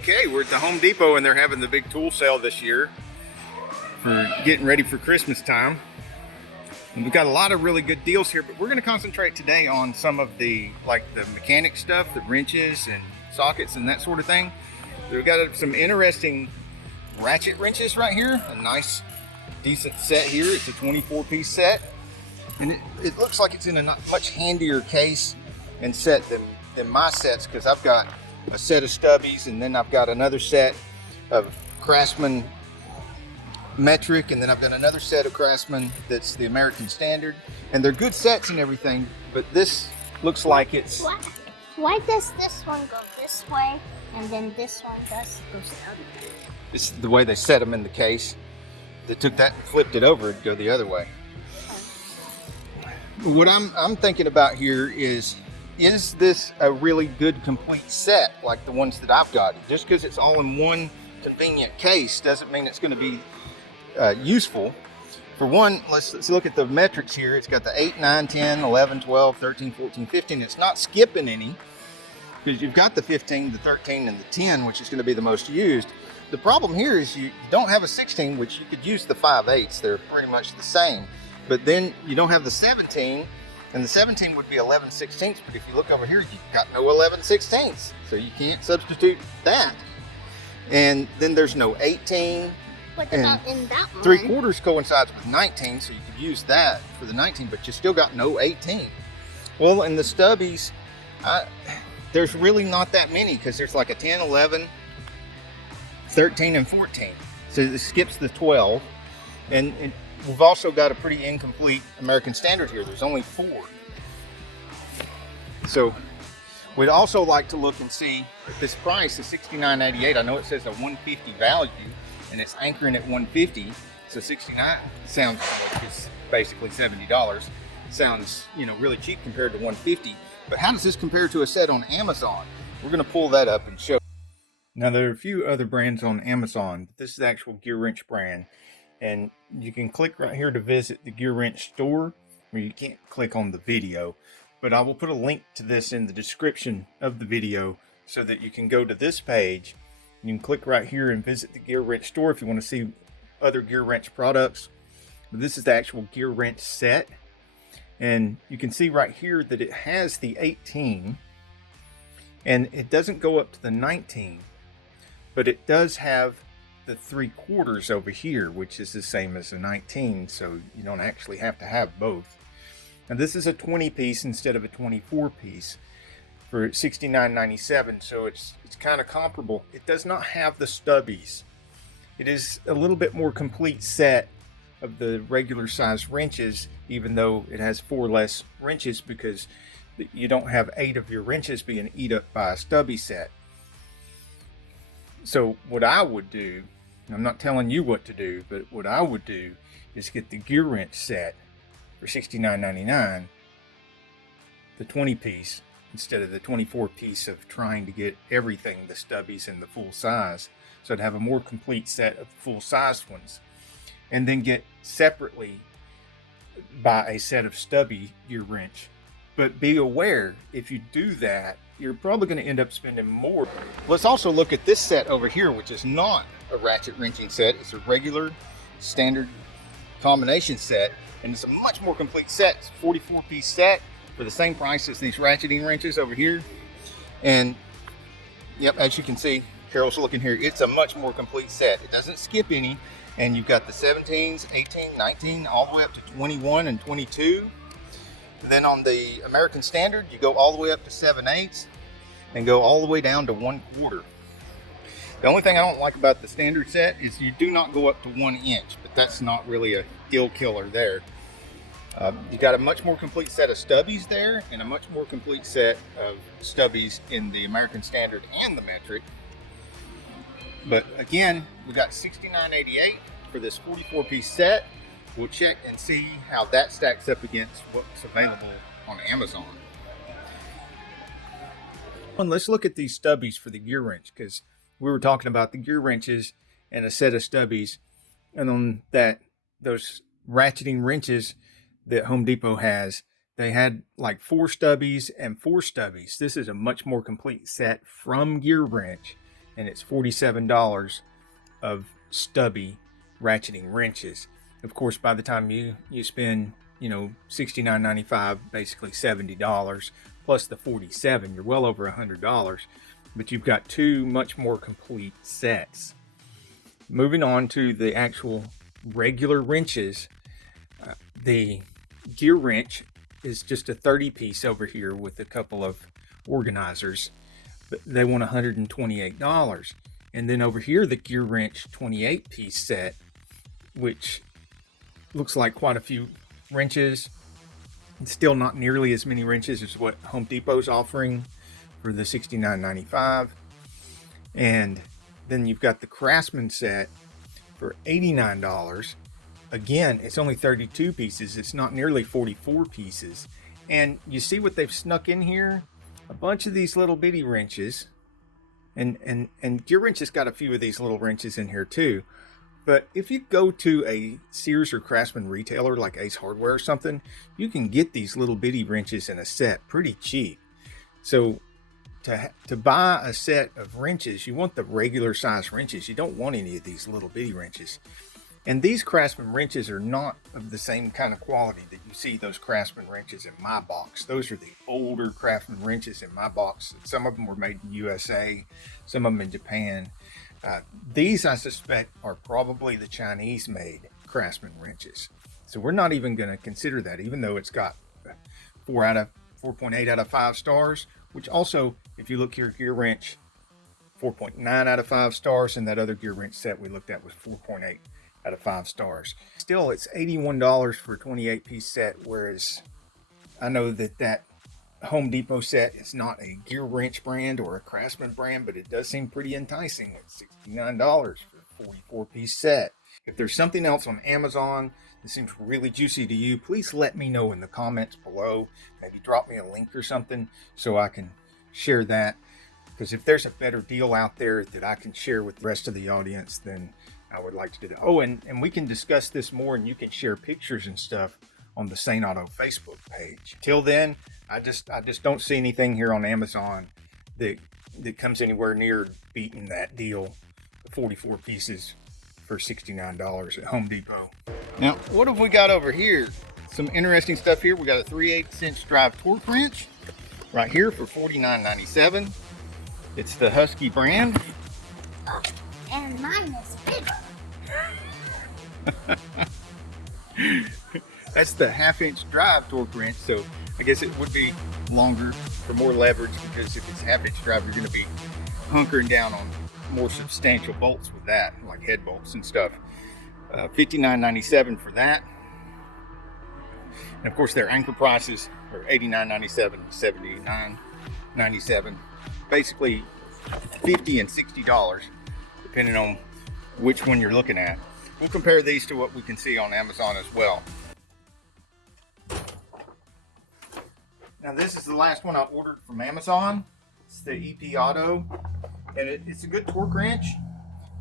Okay, we're at the Home Depot and they're having the big tool sale this year for getting ready for Christmas time. And we've got a lot of really good deals here, but we're going to concentrate today on some of the mechanic stuff, the wrenches and sockets and that sort of thing. We've got some interesting ratchet wrenches right here, a nice decent set here. It's a 24-piece set, and it looks like it's in a much handier case and set than my sets, because I've got a set of stubbies and then I've got another set of Craftsman metric, and then I've got another set of Craftsman that's the American standard, and they're good sets and everything, but this looks like it's... Why does this one go this way and then this one goes the other way? It's the way they set them in the case. They took that and flipped it over to go the other way. What I'm thinking about here is this a really good complete set like the ones that I've got? Just because it's all in one convenient case doesn't mean it's going to be useful. For one, let's look at the metrics here. It's got the 8, 9, 10, 11, 12, 13, 14, 15. It's not skipping any, because you've got the 15, the 13, and the 10, which is going to be the most used. The problem here is you don't have a 16, which you could use the 5/8. They're pretty much the same. But then you don't have the 17, and the 17 would be 11/16. But if you look over here, you've got no 11/16, so you can't substitute that. And then there's no 18. What about in that one? 3/4 coincides with 19, so you could use that for the 19, but you still got no 18. Well, in the stubbies, there's really not that many, because there's like a 10, 11, 13, and 14. So it skips the 12. And we've also got a pretty incomplete American standard here. There's only 4. So we'd also like to look and see if this price is $69.88. I know it says a $150 value, and it's anchoring at $150. So $69 sounds like it's basically $70. Sounds, really cheap compared to $150. But how does this compare to a set on Amazon? We're going to pull that up and show. Now, there are a few other brands on Amazon, but this is the actual Gear Wrench brand. And you can click right here to visit the Gear Wrench store, where you can't click on the video. But I will put a link to this in the description of the video so that you can go to this page. You can click right here and visit the Gear Wrench store if you want to see other Gear Wrench products. But this is the actual Gear Wrench set. And you can see right here that it has the 18. And it doesn't go up to the 19. But it does have the 3/4 over here, which is the same as the 19. So you don't actually have to have both. And this is a 20-piece instead of a 24-piece for $69.97. So it's kind of comparable. It does not have the stubbies. It is a little bit more complete set of the regular size wrenches, even though it has 4 less wrenches, because you don't have 8 of your wrenches being eat up by a stubby set. So what I would do, I'm not telling you what to do, but what I would do is get the Gear Wrench set for $69.99, the 20-piece, instead of the 24-piece of trying to get everything, the stubbies and the full size. So I'd have a more complete set of full-sized ones. And then get separately buy a set of stubby Gear Wrench. But be aware, if you do that, you're probably going to end up spending more. Let's also look at this set over here, which is not a ratchet wrenching set. It's a regular standard combination set, and it's a much more complete set. It's a 44-piece set for the same price as these ratcheting wrenches over here. And yep, as you can see, Carol's looking here, it's a much more complete set. It doesn't skip any, and you've got the 17s, 18, 19, all the way up to 21 and 22. Then on the American Standard, you go all the way up to 7/8 and go all the way down to 1/4. The only thing I don't like about the standard set is you do not go up to 1 inch, but that's not really a deal killer there. You got a much more complete set of stubbies there, and a much more complete set of stubbies in the American Standard and the metric. But again, we got $69.88 for this 44-piece set. We'll check and see how that stacks up against what's available on Amazon. And let's look at these stubbies for the Gear Wrench, because we were talking about the Gear Wrenches and a set of stubbies, and on those ratcheting wrenches that Home Depot has, they had like 4 stubbies and 4 stubbies. This is a much more complete set from Gear Wrench, and it's $47 of stubby ratcheting wrenches. Of course, by the time you spend, $69.95, basically $70 plus the $47, you're well over $100. But you've got two much more complete sets. Moving on to the actual regular wrenches, the gear wrench is just a 30 piece over here with a couple of organizers, but they want $128. And then over here, the gear wrench 28 piece set, which looks like quite a few wrenches. It's still not nearly as many wrenches as what Home Depot's offering for the $69.95. And then you've got the Craftsman set for $89. Again, it's only 32 pieces. It's not nearly 44 pieces. And you see what they've snuck in here? A bunch of these little bitty wrenches. And Gear Wrench has got a few of these little wrenches in here too. But if you go to a Sears or Craftsman retailer like Ace Hardware or something, you can get these little bitty wrenches in a set pretty cheap. So to buy a set of wrenches, you want the regular size wrenches. You don't want any of these little bitty wrenches. And these Craftsman wrenches are not of the same kind of quality that you see those Craftsman wrenches in my box. Those are the older Craftsman wrenches in my box. Some of them were made in USA, some of them in Japan. These, I suspect, are probably the Chinese-made Craftsman wrenches. So we're not even going to consider that, even though it's got 4.8 out of 5 stars, which also, if you look here, Gear Wrench, 4.9 out of 5 stars, and that other Gear Wrench set we looked at was 4.8 out of 5 stars. Still, it's $81 for a 28-piece set, whereas I know that Home Depot set is not a Gear Wrench brand or a Craftsman brand, but it does seem pretty enticing at $69 for a 44-piece set. If there's something else on Amazon that seems really juicy to you, please let me know in the comments below. Maybe drop me a link or something so I can share that. Because if there's a better deal out there that I can share with the rest of the audience, then I would like to do that. Oh, and we can discuss this more, and you can share pictures and stuff on the Saneauto Facebook page. Till then, I just don't see anything here on Amazon that comes anywhere near beating that deal, 44 pieces for $69 at Home Depot. Now, what have we got over here? Some interesting stuff here. We got a 3/8" drive torque wrench right here for $49.97. It's the Husky brand. And mine is bigger. That's the 1/2" drive torque wrench, so I guess it would be longer for more leverage, because if it's 1/2" drive, you're going to be hunkering down on more substantial bolts with that, like head bolts and stuff. $59.97 for that. And of course, their anchor prices are $89.97, $79.97, basically $50 and $60, depending on which one you're looking at. We'll compare these to what we can see on Amazon as well. Now, this is the last one I ordered from Amazon. It's the EP Auto, and it's a good torque wrench,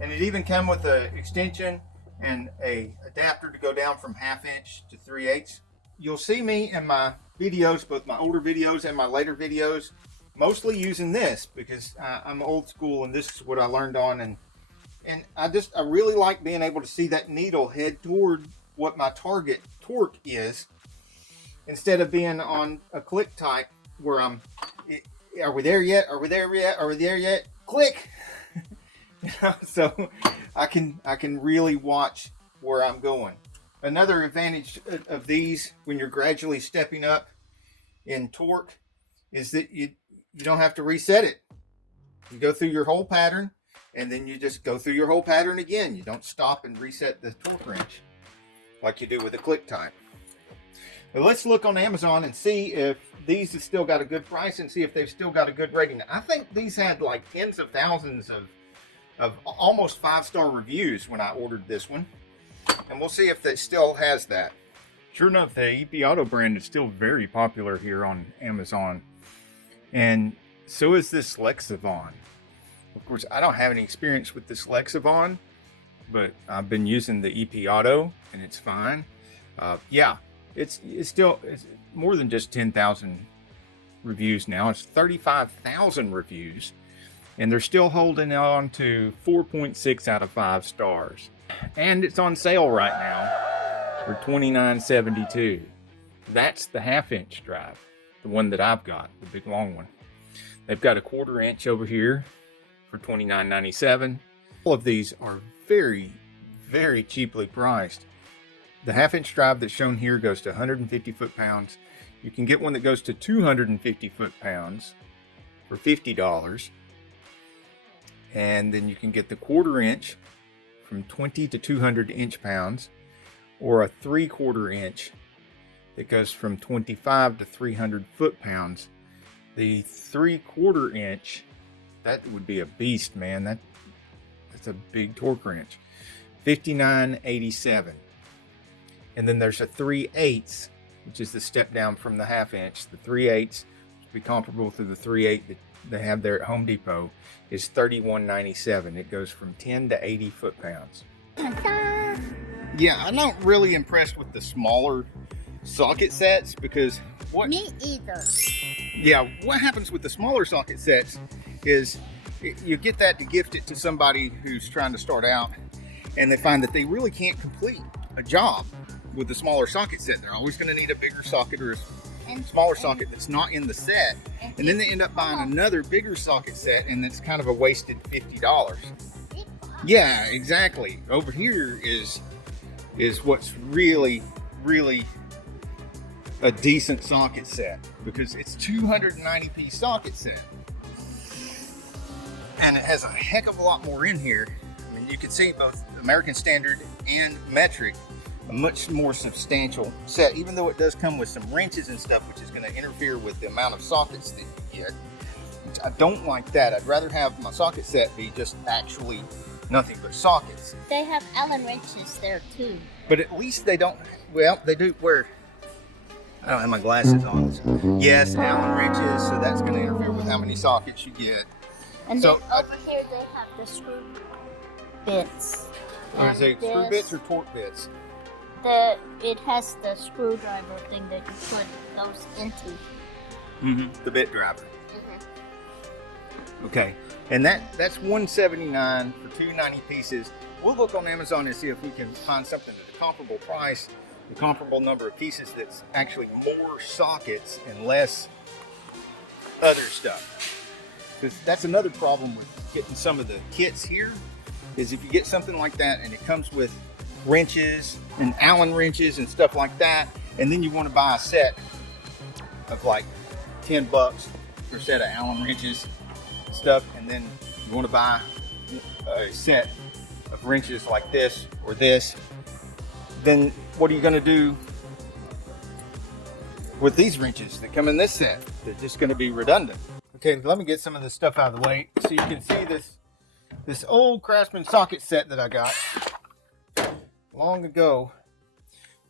and it even came with an extension and a adapter to go down from 1/2" to 3/8. You'll see me in my videos, both my older videos and my later videos, mostly using this because I'm old school, and this is what I learned on, and I really like being able to see that needle head toward what my target torque is, instead of being on a click type where are we there yet? Are we there yet? Are we there yet? Click! So I can really watch where I'm going. Another advantage of these when you're gradually stepping up in torque is that you don't have to reset it. You go through your whole pattern, and then you just go through your whole pattern again. You don't stop and reset the torque wrench like you do with a click type. But let's look on Amazon and see if these have still got a good price, and see if they've still got a good rating. I think these had like tens of thousands of almost 5-star reviews when I ordered this one. And we'll see if it still has that. Sure enough, the EP Auto brand is still very popular here on Amazon. And so is this Lexavon. Of course, I don't have any experience with this Lexavon, but I've been using the EP Auto, and it's fine. Yeah, it's more than just 10,000 reviews now. It's 35,000 reviews. and they're still holding on to 4.6 out of 5 stars. And it's on sale right now for $29.72. That's the 1/2-inch drive, the one that I've got, the big long one. They've got a 1/4 inch over here for $29.97. All of these are very, very cheaply priced. The 1/2-inch drive that's shown here goes to 150 foot-pounds. You can get one that goes to 250 foot-pounds for $50. And then you can get the 1/4 inch from 20 to 200 inch-pounds, or a 3/4 inch that goes from 25 to 300 foot-pounds. The 3/4 inch, that would be a beast, man. That's a big torque wrench. $59.87. And then there's a 3/8, which is the step down from the 1/2 inch. The 3/8, to be comparable to the 3/8 that they have there at Home Depot, is $31.97. It goes from 10 to 80 foot-pounds. Yeah, I'm not really impressed with the smaller socket sets, because what? Me either. Yeah, what happens with the smaller socket sets is you get that to gift it to somebody who's trying to start out, and they find that they really can't complete a job with the smaller socket set. They're always going to need a bigger socket or a smaller socket that's not in the set, and then they end up buying another bigger socket set, and it's kind of a wasted $50. Yeah, exactly. Over here is what's really a decent socket set, because it's 290 piece socket set, and it has a heck of a lot more in here. I mean, you can see both American Standard and metric, a much more substantial set, even though it does come with some wrenches and stuff, which is going to interfere with the amount of sockets that you get, which I don't like that. I'd rather have my socket set be just actually nothing but sockets. They have Allen wrenches there too. But at least they don't, well, they do where, I don't have my glasses on. So yes, Allen wrenches, so that's going to interfere with how many sockets you get. And so, then over here they have the screw bits. Or is it screw bits or torque bits? It has the screwdriver thing that you put those into. Mm-hmm. The bit driver. Okay, and that's $179 for 290 pieces. We'll look on Amazon and see if we can find something at a comparable price, the comparable number of pieces that's actually more sockets and less other stuff. Because that's another problem with getting some of the kits here, is if you get something like that and it comes with wrenches and Allen wrenches and stuff like that, and then you want to buy a set of like $10 for a set of Allen wrenches and stuff, and then you want to buy a set of wrenches like this or this, then what are you going to do with these wrenches that come in this set? They're just going to be redundant. Okay, let me get some of this stuff out of the way so you can see this old Craftsman socket set that I got long ago,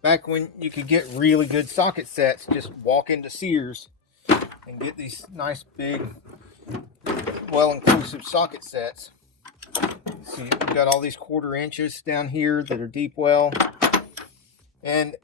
back when you could get really good socket sets. Just walk into Sears and get these nice big, well-inclusive socket sets. So you've got all these 1/4 inches down here that are deep well, and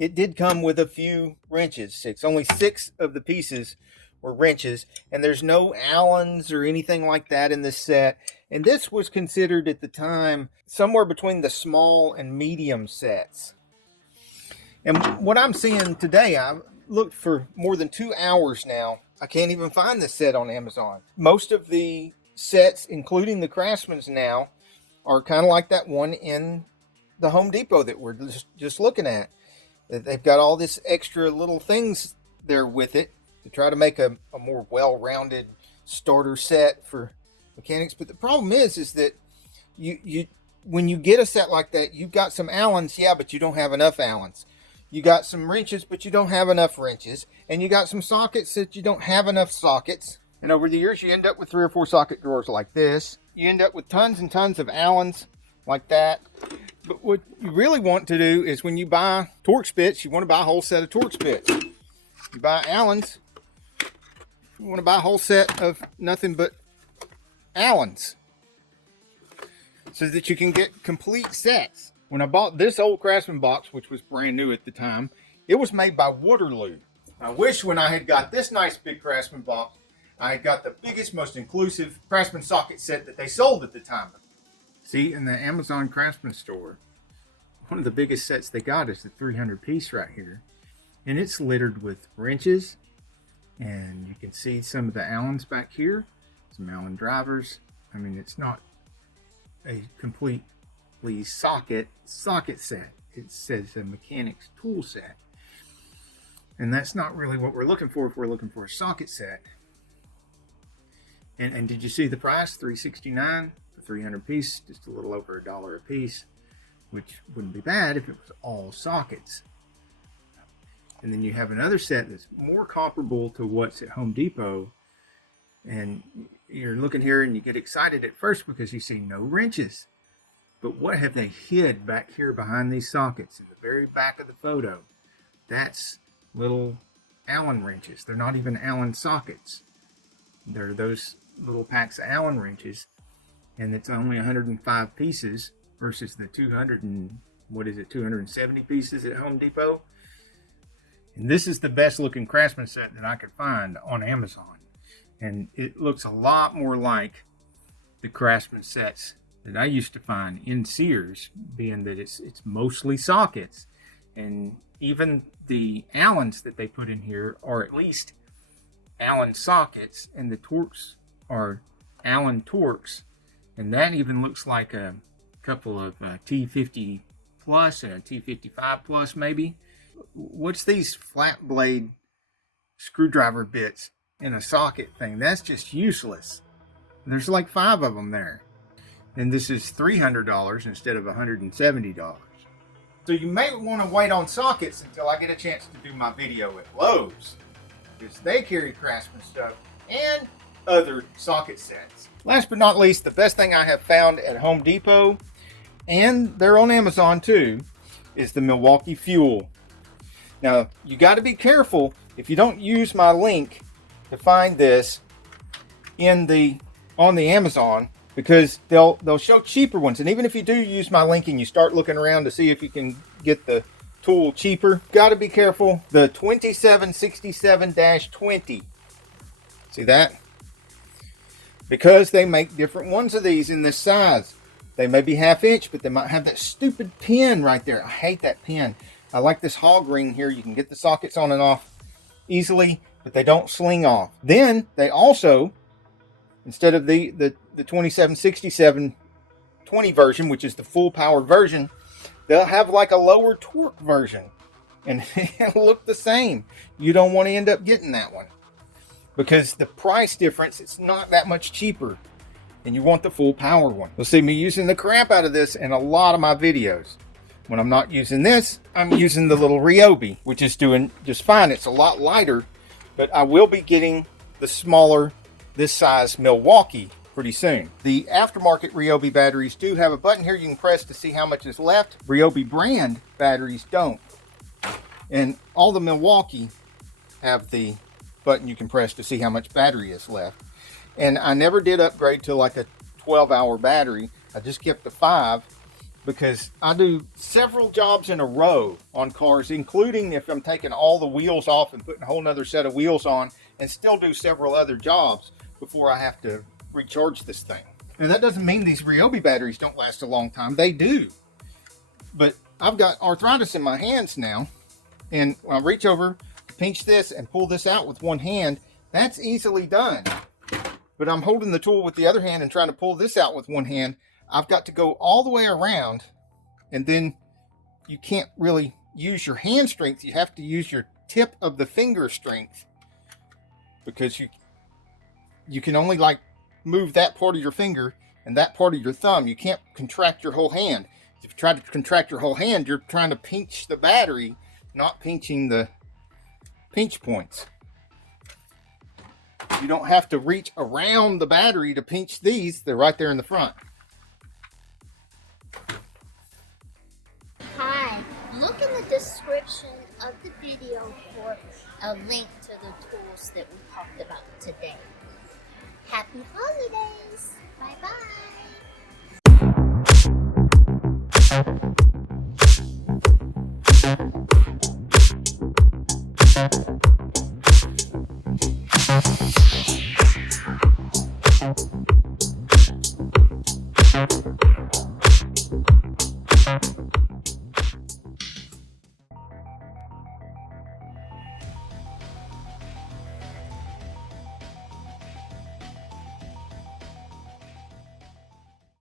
it did come with a few wrenches. Only 6 of the pieces were wrenches, and there's no Allens or anything like that in this set. And this was considered at the time somewhere between the small and medium sets. And what I'm seeing today, I've looked for more than 2 hours now. I can't even find this set on Amazon. Most of the sets, including the Craftsman's now, are kind of like that one in the Home Depot that we're just looking at. They've got all this extra little things there with it to try to make a more well-rounded starter set for mechanics. But the problem is that you when you get a set like that, you've got some Allens, yeah, but you don't have enough Allens. You got some wrenches, but you don't have enough wrenches. And you got some sockets that you don't have enough sockets. And over the years, you end up with 3 or 4 socket drawers like this. You end up with tons and tons of Allens like that. But what you really want to do is, when you buy Torx bits, you want to buy a whole set of Torx bits. You buy Allens, you want to buy a whole set of nothing but Allens, so that you can get complete sets. When I bought this old Craftsman box, which was brand new at the time, it was made by Waterloo. I wish when I had got this nice big Craftsman box, I got the biggest, most inclusive Craftsman socket set that they sold at the time. See, in the Amazon Craftsman store, one of the biggest sets they got is the 300 piece right here. And it's littered with wrenches. And you can see some of the Allens back here. Some Allen drivers. I mean, it's not a completely socket set. It says a mechanic's tool set. And that's not really what we're looking for if we're looking for a socket set. And did you see the price? $369 for 300 piece, just a little over $1 a piece, which wouldn't be bad if it was all sockets. And then you have another set that's more comparable to what's at Home Depot. And you're looking here and you get excited at first because you see no wrenches. But what have they hid back here behind these sockets in the very back of the photo? That's little Allen wrenches. They're not even Allen sockets. They're those little packs of Allen wrenches, and it's only 105 pieces versus the 270 pieces at Home Depot. And this is the best looking Craftsman set that I could find on Amazon, and it looks a lot more like the Craftsman sets that I used to find in Sears, being that it's mostly sockets, and even the Allens that they put in here are at least Allen sockets, and the Torx are Allen Torx, and that even looks like a couple of T50 plus and a T55 plus maybe. What's these flat blade screwdriver bits in a socket thing? That's just useless. There's like 5 of them there, and this is $300 instead of $170. So you may want to wait on sockets until I get a chance to do my video at Lowe's, because they carry Craftsman stuff and other socket sets. Last but not least, the best thing I have found at Home Depot, and they're on Amazon too, is the Milwaukee Fuel. Now, you got to be careful if you don't use my link to find this on the Amazon, because they'll show cheaper ones. And even if you do use my link and you start looking around to see if you can get the tool cheaper, got to be careful. The 2767-20. See that? Because they make different ones of these in this size. They may be 1/2 inch, but they might have that stupid pin right there. I hate that pin. I like this hog ring here. You can get the sockets on and off easily, but they don't sling off. Then they also, instead of the 2767-20 version, which is the full power version, they'll have like a lower torque version, and it'll look the same. You don't want to end up getting that one, because the price difference, it's not that much cheaper, and you want the full power one. You'll see me using the crap out of this in a lot of my videos. When I'm not using this, I'm using the little Ryobi, which is doing just fine. It's a lot lighter, but I will be getting the smaller, this size Milwaukee pretty soon. The aftermarket Ryobi batteries do have a button here you can press to see how much is left. Ryobi brand batteries don't. And all the Milwaukee have the button you can press to see how much battery is left. And I never did upgrade to like a 12-hour battery. I just kept the 5, because I do several jobs in a row on cars, including if I'm taking all the wheels off and putting a whole nother set of wheels on, and still do several other jobs before I have to recharge this thing. And that doesn't mean these Ryobi batteries don't last a long time. They do. But I've got arthritis in my hands now, and when I reach over to pinch this and pull this out with one hand, that's easily done. But I'm holding the tool with the other hand and trying to pull this out with one hand. I've got to go all the way around, and then you can't really use your hand strength. You have to use your tip of the finger strength, because you can only like move that part of your finger and that part of your thumb. You can't contract your whole hand. If you try to contract your whole hand, you're trying to pinch the battery, not pinching the pinch points. You don't have to reach around the battery to pinch these. They're right there in the front. Hi, look in the description of the video for a link to the tools that we talked about today. Happy holidays! Bye-bye! Bye.